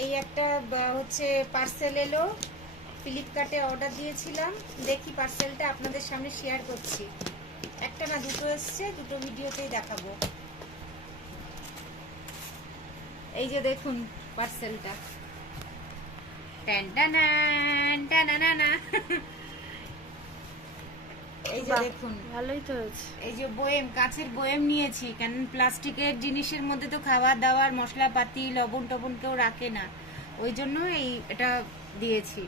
এই একটা হচ্ছে পার্সেল এলো, ফ্লিপকার্টে অর্ডার দিয়েছিলাম। দেখি পার্সেলটা আপনাদের সামনে শেয়ার করছি। একটা না দুটো এসছে, দুটো ভিডিওতেই দেখাবো। এই যে দেখুন পার্সেলটা, ট্যান টানানা। এই যে দেখুন, ভালোই তো হয়েছে। এই যে বয়েম, কাঁচের বয়েম নিয়েছি, কারণ প্লাস্টিকের জিনিসের মধ্যে তো খাবার দাবার মশলাপাতি লবণ টবণ কেউ রাখে না, ওই জন্য এটা দিয়েছি।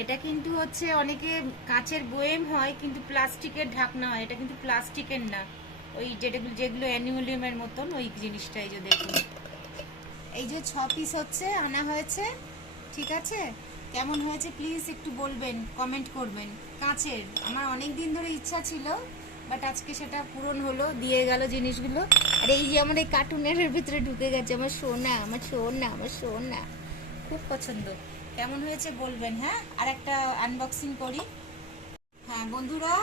এটা কিন্তু হচ্ছে অনেকে কাঁচের বয়েম হয় কিন্তু প্লাস্টিকের ঢাকনা হয়, এটা কিন্তু প্লাস্টিকের না, ওই যেগুলো অ্যানিউলিয়ামের মতন ওই জিনিসটা। এই যে দেখুন, এই যে 6 পিস হচ্ছে আনা হয়েছে, ঠিক আছে? কেমন হয়েছে প্লিজ একটু বলবেন, কমেন্ট করবেন। কাঁচের, আমার অনেক দিন ধরে ইচ্ছা ছিল, বাট আজকে সেটা পূরণ হলো, দিয়ে গেল জিনিসগুলো। আর এই যে আমার এই কার্টুনের ভিতরে ঢুকে গেছে আমার সোনা, আমার সোনা, আমার সোনা, খুব পছন্দ। কেমন হয়েছে বলবেন, হ্যাঁ? আর একটা আনবক্সিং করি। হ্যাঁ বন্ধুরা,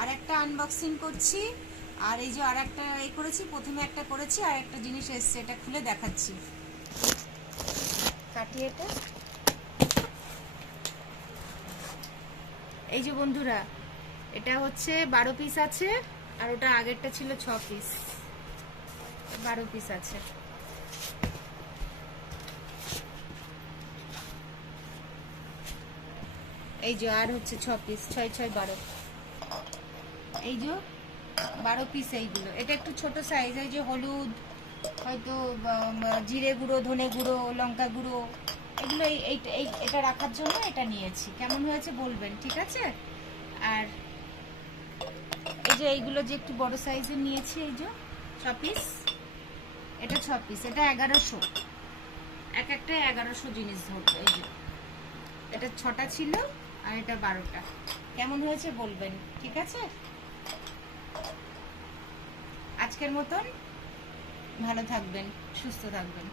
আর একটা আনবক্সিং করছি। আর এই যে আর একটা এই করেছি, প্রথমে একটা করেছি, আর একটা জিনিস এসছে, এটা খুলে দেখাচ্ছি। কাটি এটা। এই যে বন্ধুরা, এটা হচ্ছে 12 পিস আছে, আর ওটা আগেরটা ছিল 6 পিস, 12 পিস আছে। এই যে আর হচ্ছে 6 পিস, 6 6 12, এই যে 12 পিস এইগুলো। এটা একটু ছোট সাইজ। এই যে হলুদ, হয়তো জিরে গুঁড়ো, ধনে গুঁড়ো, লঙ্কা গুঁড়ো, এগুলো এটা রাখার জন্য এটা নিয়েছি। কেমন হয়েছে বলবেন, ঠিক আছে? আর এই যে এইগুলো যে একটু বড় সাইজের নিয়েছি, এই যে 6 পিস, এটা 6 পিস, এটা 1100, এক একটা 1100 জিনিস ধরবে। এই যে এটা 6টা ছিল, আর এটা 12টা। কেমন হয়েছে বলবেন, ঠিক আছে? আজকের মতন ভালো থাকবেন, সুস্থ থাকবেন।